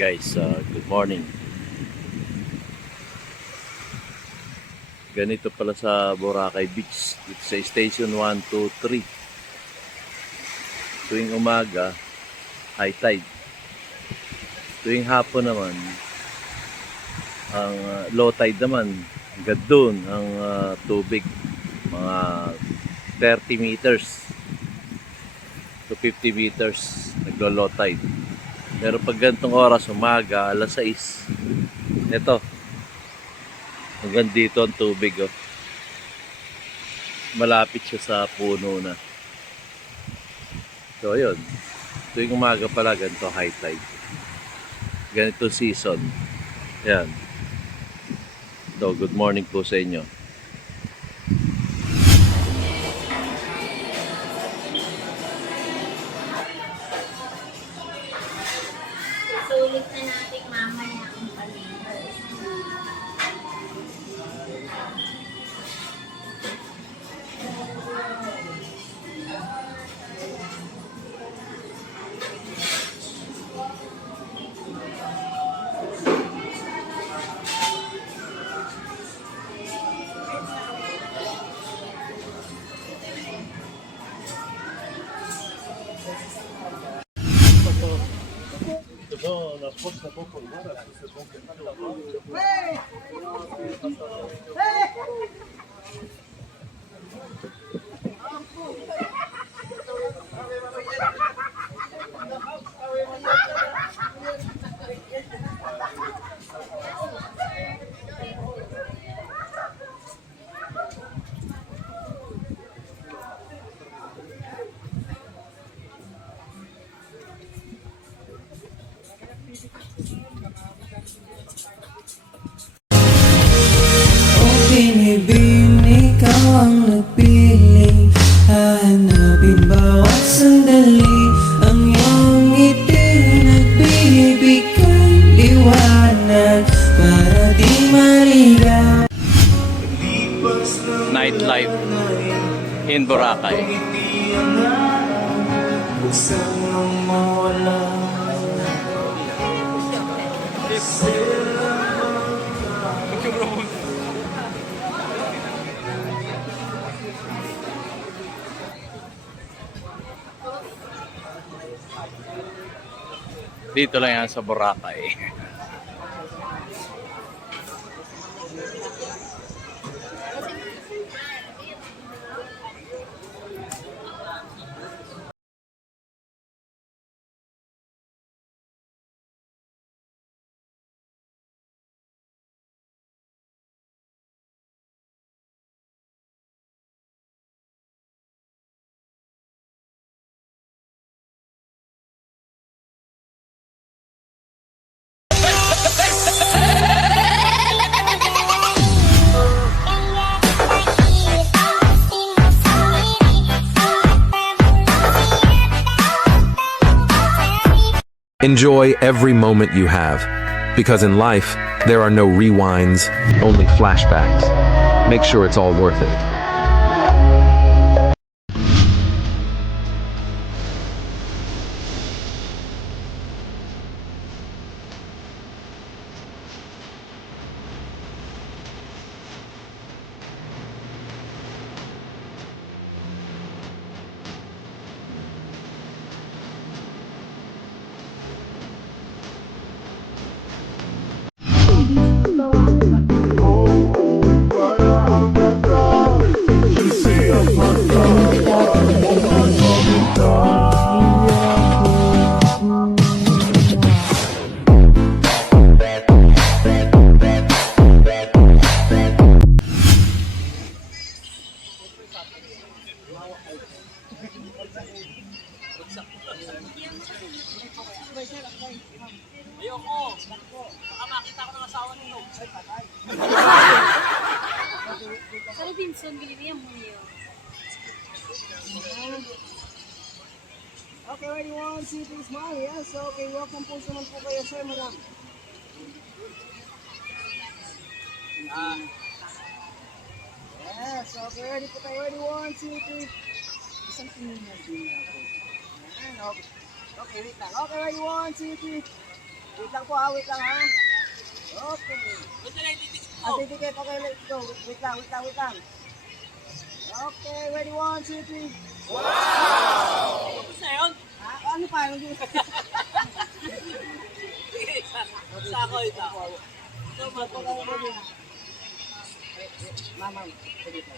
Guys, good morning. Ganito pala sa Boracay Beach. Dito sa Station 1, 2, 3. Tuwing umaga, high tide. Tuwing hapon naman, ang low tide naman, hanggang doon ang tubig. Mga 30 meters to 50 meters naglo-low tide. Pero pag ganitong oras, umaga, alas 6, ito, hanggang dito ang tubig. Oh. Malapit siya sa puno na. So, ayun. Tuwing umaga pala, ganito high tide. Ganito season. Yan. So, good morning po sa inyo. Sulit na natin mamaya ang palibre. Binibining ikaw ang nagpiling hahanapin bawat sandali ang iyong ngiti nagbibigay liwanag para di maligaw. Nightlife in Boracay. Saan mawala Dito lang yan sa Boracay. Enjoy every moment you have, because in life, there are no rewinds, only flashbacks. Make sure it's all worth it. Ayoko. Baka makita ko ng asawa nito. Sa Robinson, Bolivia mo niyo. Okay, ready, 1, 2, 3, smile. Yes, okay. Welcome po naman po kayo, sir, madam. Yes, okay. Ready po tayo. Ready, 1, 2, 3. Isang tingin na din ako. Okay, wait lang. Okay, ready, 1, 2, 3. Wait lang po ha, wait lang ha. Okay. Titikit, okay, let's go. Wait lang. Okay, ready, 1, 2, 3. Wow! Ano pa? Sako ito. Mama, sige po.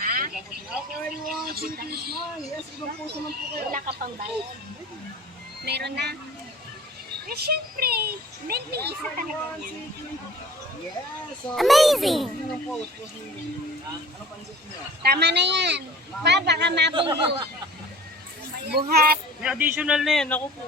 Ha? Okay, ready, 1, 2, 3, smile. Yes, ibang puso man po kayo. Wala ka pang bayad. Meron na. Eh, syempre. Bentley, isa talaga yan. Yes, so... Amazing! Ano po si... Ano pa gusto niyo? Tama na yan. Pa, baka mabunggo. Buhat. May additional na yan, ako po.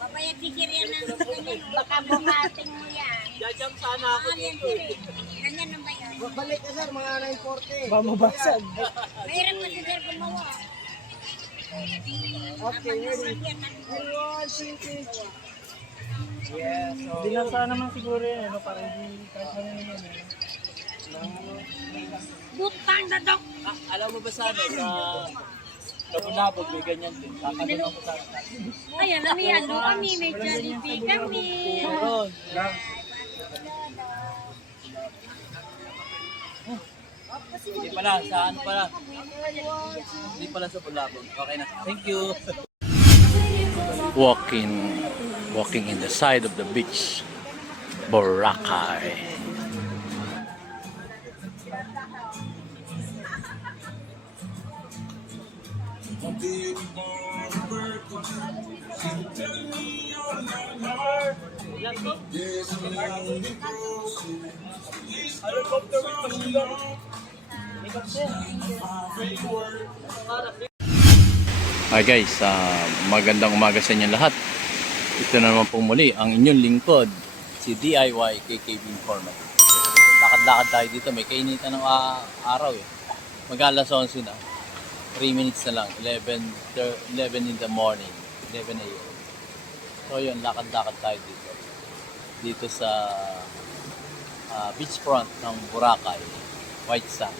Papayag si Kirian ng ganyan. Baka buhating mo yan. Jajam sana ako Mga yan, dito. Kiri. Ganyan na ba yan? Balik ka sir, mga 940. Mamabasag. Mahirap mo si Sir gumawa. Okay, ready. Ready, 1, 2, 3. Yes, so... Binasa naman siguro yan, ano, para hindi kahit ano yun. Butang na dok. Alam mo ba sana, sa Bunabog may ganyan din. Kakagawa ko sana. Ayan, namiyado kami. May Jollibee kami. Meron. Hindi pala, sa ano pala? Hindi pala sa Bunabog. Okay na. Thank you. Walking in the side of the beach, Boracay. Hi guys, magandang umaga sa inyo lahat. Ito na naman po muli ang inyong lingkod, si DIY KKB Informative. Lakad-lakad tayo dito, may kainitan ng araw eh. Mag-alas 11 na, 3 minutes na lang, 11 in the morning, 11 a.m. So yun, lakad-lakad tayo dito. Dito sa beachfront ng Boracay, White Sand.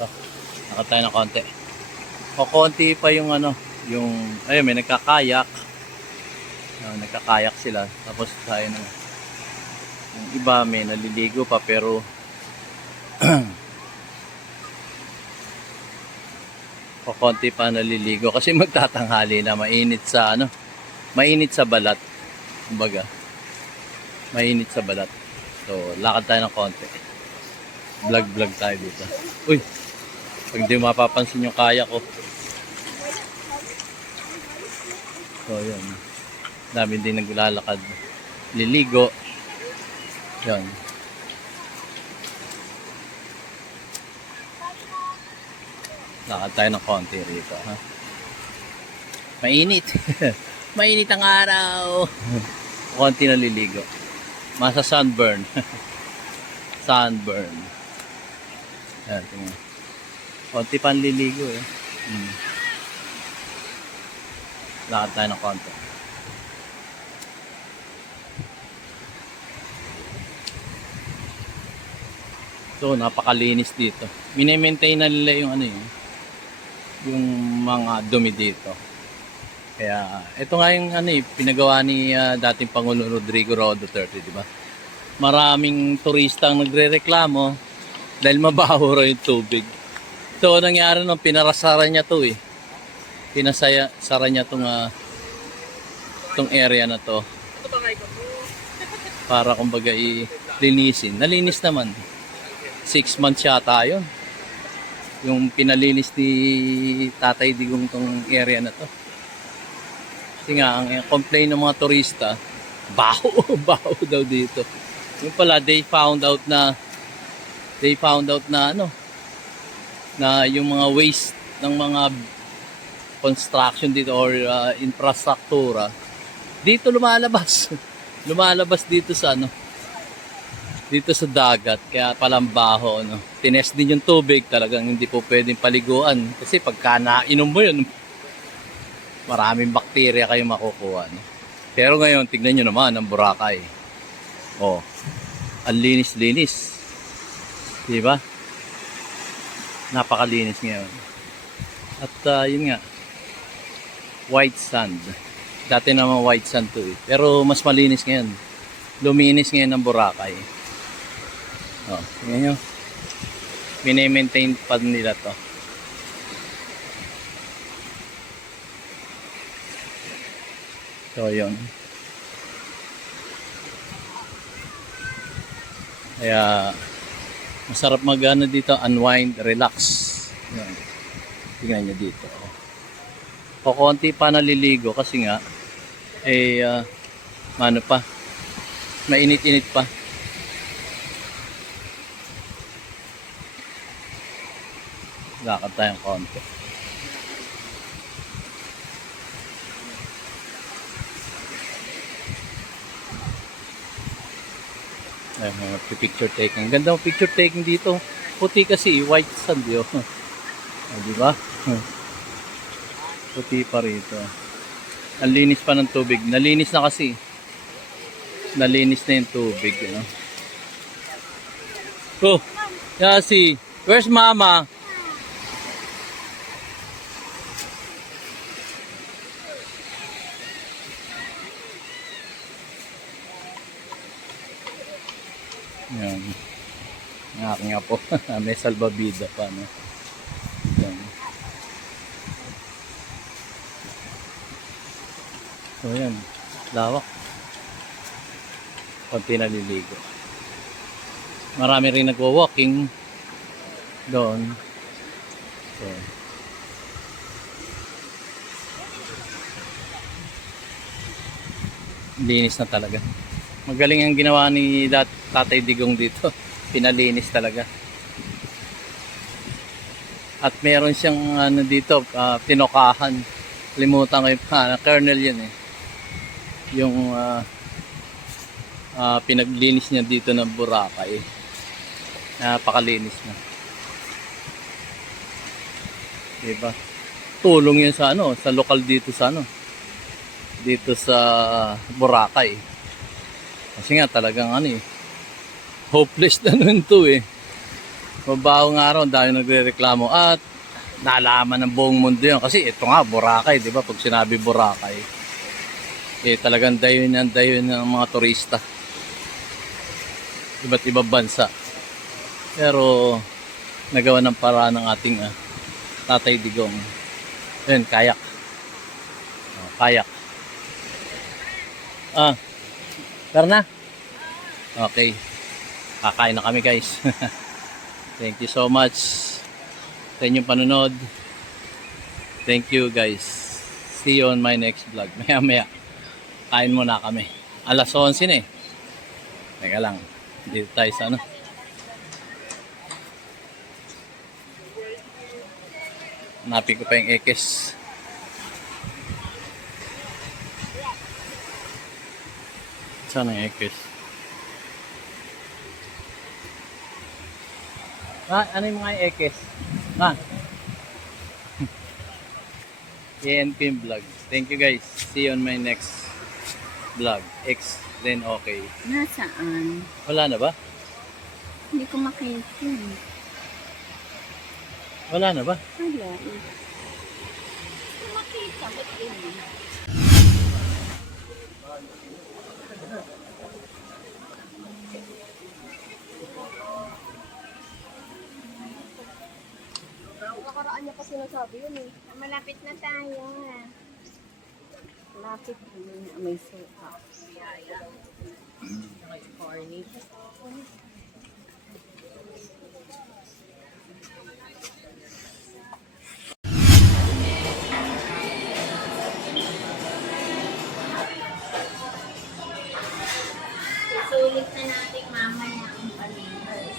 So, lakad tayo ng konti. O konti pa yung ano, yung, ayun, may nagkakayak. Nagkakayak sila. Tapos tayo na, yung iba may naliligo pa pero o konti pa naliligo kasi magtatanghali na, mainit sa ano, mainit sa balat. Kumbaga, mainit sa balat. So, lakad tayo ng konti. Vlog tayo dito. Uy! Pag di mapapansin yung kaya ko. So, yun. Dami din naglalakad. Liligo. Yun. Lakad tayo ng konti rito. Ha? Mainit. Mainit ang araw. Konti na liligo. Masa sunburn. Sunburn. Yan, tingnan. Konti pa liligo eh. Lakad tayo ng konti. So, napakalinis dito. Mini-maintain na nila yung ano yun, yung mga dumi dito. Kaya, ito nga yung ano eh, pinagawa ni dating Pangulo Rodrigo Roa Duterte, di ba? Maraming turista ang nagrereklamo dahil mabaho raw yung tubig. So, nangyari nung pinarasara niya to eh. Pinasara niya tong area na to. Para kumbaga linisin. Nalinis naman. 6 months yata yun. Yung pinalinis ni Tatay Digong tong area na to. Kasi nga, ang complaint ng mga turista, baho daw dito. Yung pala, they found out na ano, na yung mga waste ng mga construction dito or infrastruktura dito lumalabas dito sa ano, dito sa dagat, kaya palang baho, no? Tinest din yung tubig, talagang hindi po pwedeng paliguan kasi pagka nainom mo yun, maraming bakterya kayo makukuha, no? Pero ngayon tignan nyo naman ang Boracay, oh, ang linis, diba? Napakalinis ngayon. At yun nga, white sand. Dati naman white sand to eh. Pero mas malinis ngayon. Luminis ngayon ng Boracay. Oh, tingnan nyo. Mini-maintain pa nila to. So, yun. Kaya, masarap mag-ano dito, unwind, relax. Yan. Tingnan nyo dito. O konti pa naliligo kasi nga, ano pa, mainit-init pa. Lakad tayong konti. Ay, mga picture taking. Ganda ng picture taking dito. Puti kasi, white sand yun. O, diba? Puti pa rito. Ang linis pa ng tubig. Nalinis na kasi. Nalinis na yung tubig. You know? Oh, Yasi, where's Mama? Yan. Ang aking apo. May salbabida pa. No? Yan. So yan. Lawak. Konti naliligo. Marami rin nagwa-walking doon. So. Linis na talaga. Magaling ang ginawa ni Tatay Digong dito. Pinalinis talaga. At meron siyang ano dito, tinokahan. Limutan ko yung kernel yun eh. Yung pinaglinis niya dito ng Boracay. Napakalinis na. Diba? Tulong yun sa ano, sa lokal dito sa ano. Dito sa Boracay. Kasi nga talagang ano eh, hopeless na nun to eh. Mabawang araw, dahil nagre-reklamo at nalaman ng buong mundo yun. Kasi ito nga, Boracay, di ba? Pag sinabi Boracay, eh talagang dayon ng mga turista. Iba't ibang bansa. Pero nagawa ng paraan ng ating Tatay Digong. Yun, kayak. Oh, kayak. Tara na. Okay. Kakain na kami guys. Thank you so much sa inyong panunod. Thank you guys. See you on my next vlog. Maya. Kain muna kami. Alas 11 na eh. Teka lang. Dito tayo sa ano. Hanapin ko pa yung ekes. Saan ang ekes? Ano yung mga ekes? ANPM Vlog. Thank you guys. See you on my next vlog. X, then okay. Nasaan? Wala na ba? Hindi ko makita. Wala na ba? Wala eh. Hindi ko makita. Ba't yun? Nakaraan niya pa sinasabi yun eh. Malapit na tayo. Malapit na may suka. Corny. Sulit na natin mamaya ang palipas.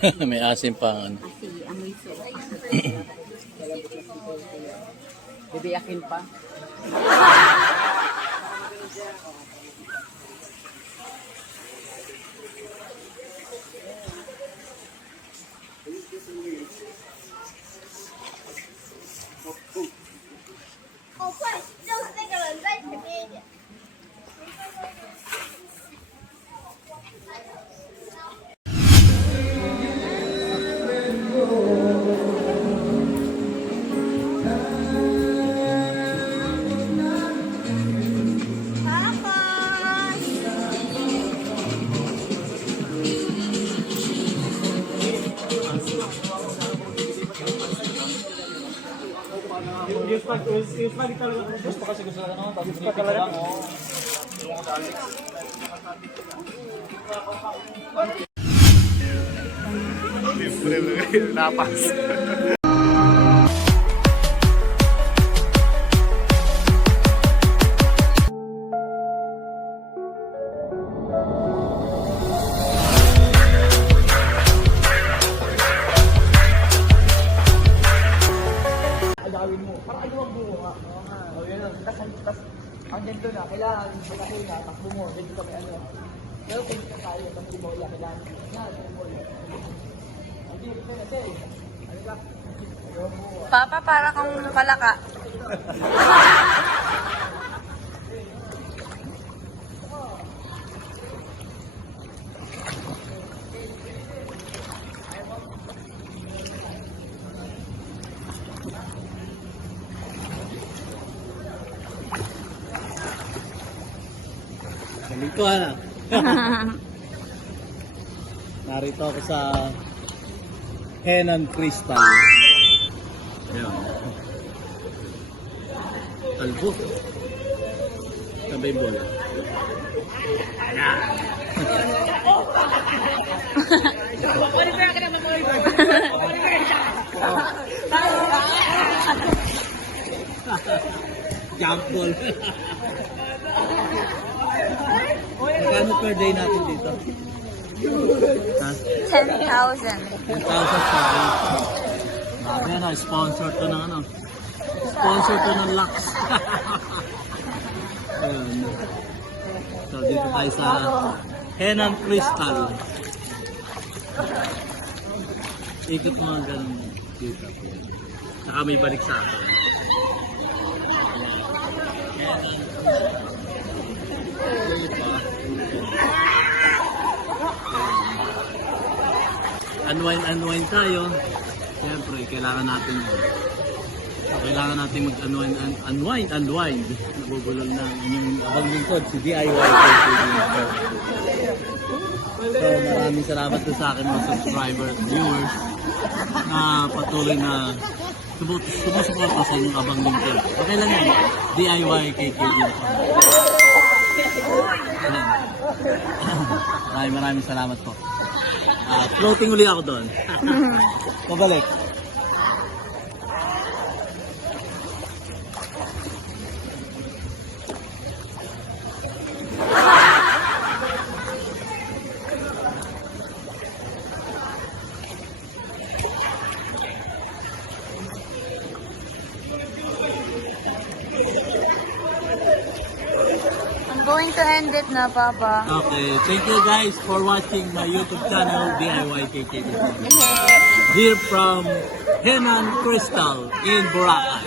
May asim pa ano. Kasi amoy suka. Bibiyakin pa. Gusto kasi gusto na ano, tapos gusto talaga. Agawin mo. Para ayaw ang buho ka. Oo nga. O yun lang. Tas, ang ganito na, kailangan pagkakuhin na, takbo mo, dito kami ano. Pero kung ito tayo, tapos mo yan, kailangan. Yan, mo yan. Hindi, ito na, say. Ano ka? Ayaw ang buho. Papa, para kang palaka. Galing ko na. Narito ako sa Henan Crystal. Ayan. Talbo. Sabay bola. Jump ball. Magkano per day natin dito? Ha? 10,000. 10,000 sa day. Ayan na, sponsor to ng ano. Sponsor to ng Lux. Ayan. So, dito tayo sa Henan Crystal. Ikot mga ganun dito. Saka may balik sa akin. Unwind tayo. Siyempre, kailangan natin mag-unwind. Nabubulol na yung abang lingkod, si DIY KKD. So, maraming salamat sa akin mga subscribers, viewers, na patuloy na sumusuporta sa inyong abang lingkod. Okay lang yan, DIY KKD. Maraming salamat po. Floating uli ako doon. Pabalik. I'm going to end it na, Papa. Okay, thank you guys for watching my YouTube channel, DIY KKD. Here from Henan Crystal in Boracay.